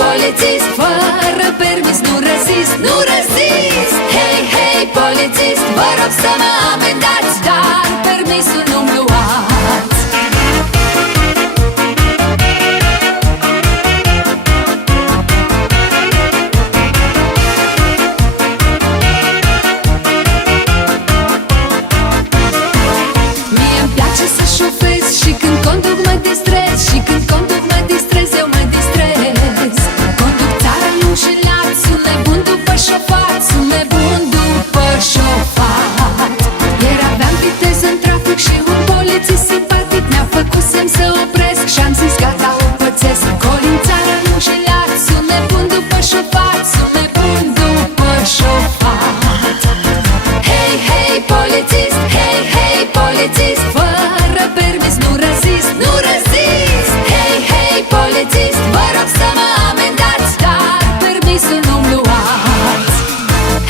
polițist, fără permis nu rezist, nu rezist. Hei, hei, polițist, vă rog să mă amendați, dar permisul nu-mi luați. Mie-mi place să șofez și când conduc mă distrez, și când conduc mă distrez, eu mă distrez. Conduc țara nu și lat, sunt nebun după șofat, sunt nebun după șofat. Ieri aveam viteză în trafic și un polițist simpatic mi-a făcut semn să opresc și-am zis gata, pățesc. Colin țara nu și lat, sunt nebun după șofat, sunt nebun după șofat. Hei, hei, polițist, hei, hei, polițist, fără permis nu rezist, nu rezist. Hei, hei, polițist, vă rog să mă amendați, dar permisul nu-mi luați.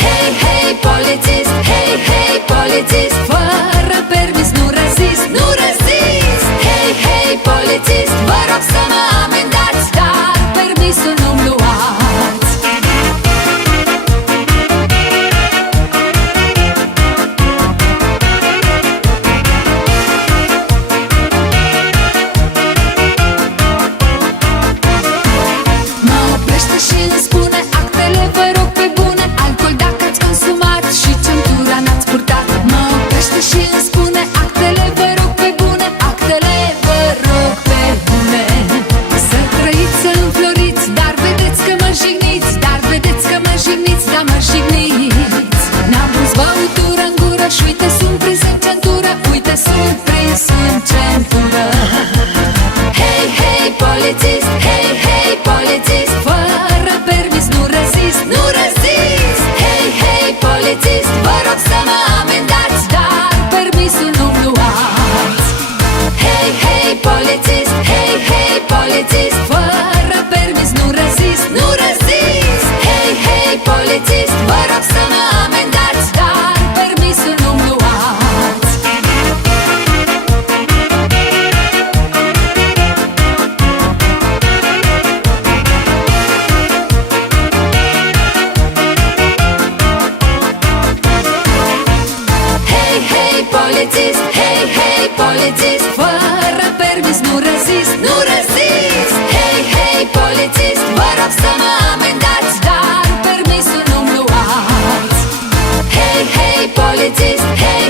Hei, hei, polițist, hei, hei, polițist, fără permis nu rezist, nu rezist. Hei, hei, polițist, vă rog să mă amendați, dar permisul nu-mi luați. Mă oprește și îmi spune actele vă rog pe bune, alcool dacă ați consumat și centura n-ați purtat. Mă oprește și îmi spune actele vă rog pe bune, actele vă rog pe bune. Să trăiți, să înfloriți, dar vedeți că mă jigniți, dar vedeți că mă jigniți, dar mă jigniți. N-am pus băutură în gură și uite sunt prins în centură, uite sunt prins în centură. Hei, hei, polițist, hei, hei, polițist, fără permis nu rezist, nu rezist. Hei, hei, polițist, vă rog să mă amendați, dar permisul nu-mi luați. Hei, hei, polițist, hei, hei, polițist, fără permis nu rezist, nu rezist. Hei, hei, polițist, vă rog să mă amendați, dar permisul nu-mi luați. Hei, hei, polițist, hei, hei, polițist, fără permis nu rezist, nu rezist. Hei, hei, polițist, vă rog să mă amendați, dar permisul nu-mi luați. Hei, hei, polițist, hei,